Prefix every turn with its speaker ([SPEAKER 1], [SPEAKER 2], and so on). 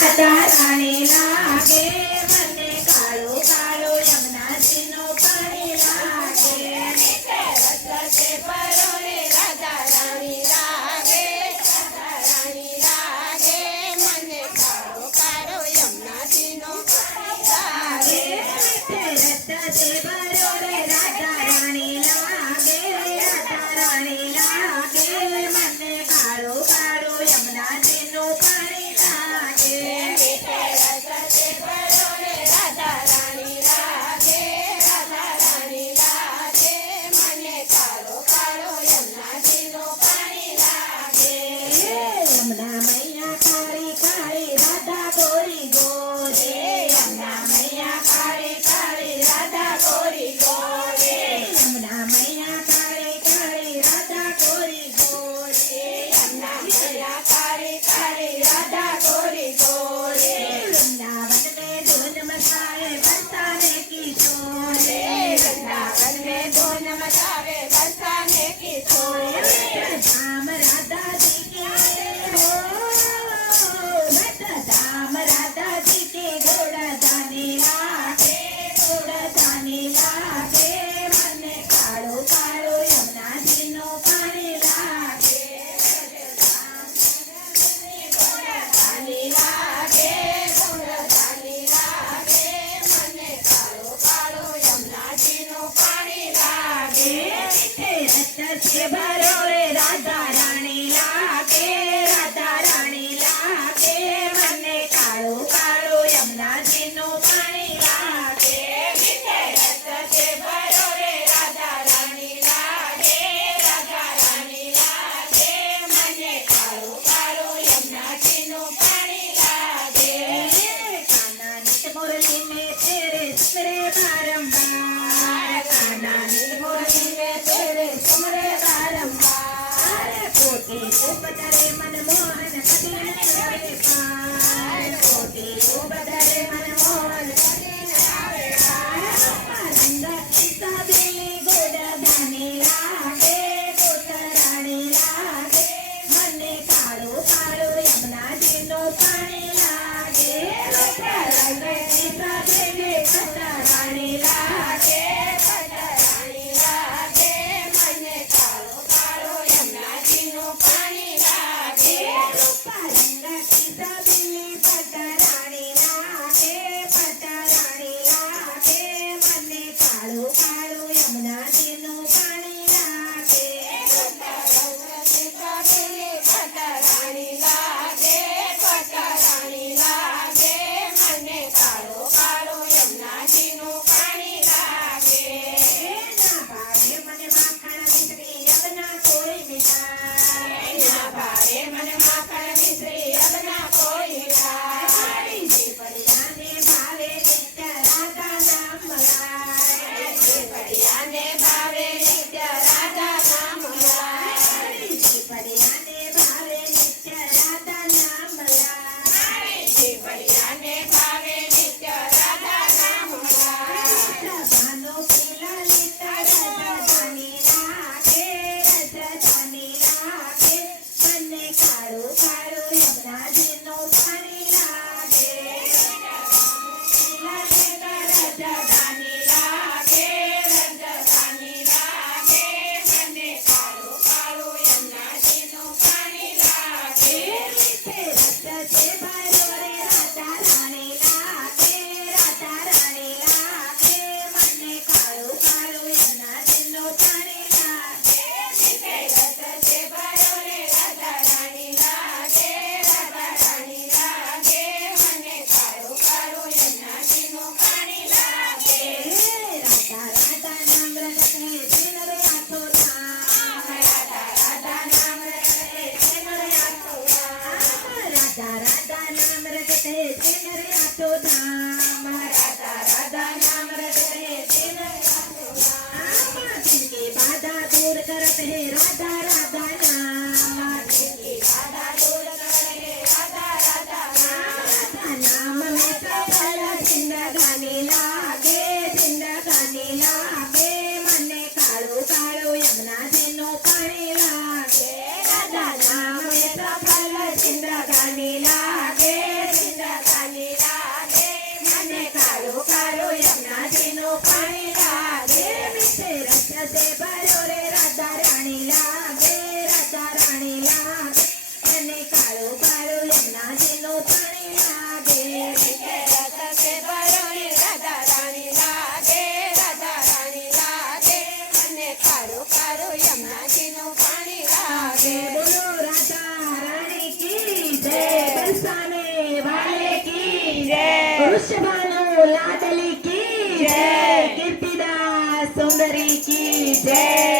[SPEAKER 1] ta ta ta ta ta ta Everybody તે પોતારે Manmohan Patel Pedro Pereira, ಶಭಾನು ಲಾಟಲಿ ಕೀರೆ ಗಿರ್ಬಿದ ಸುಂದರಿ ಕೀರೆ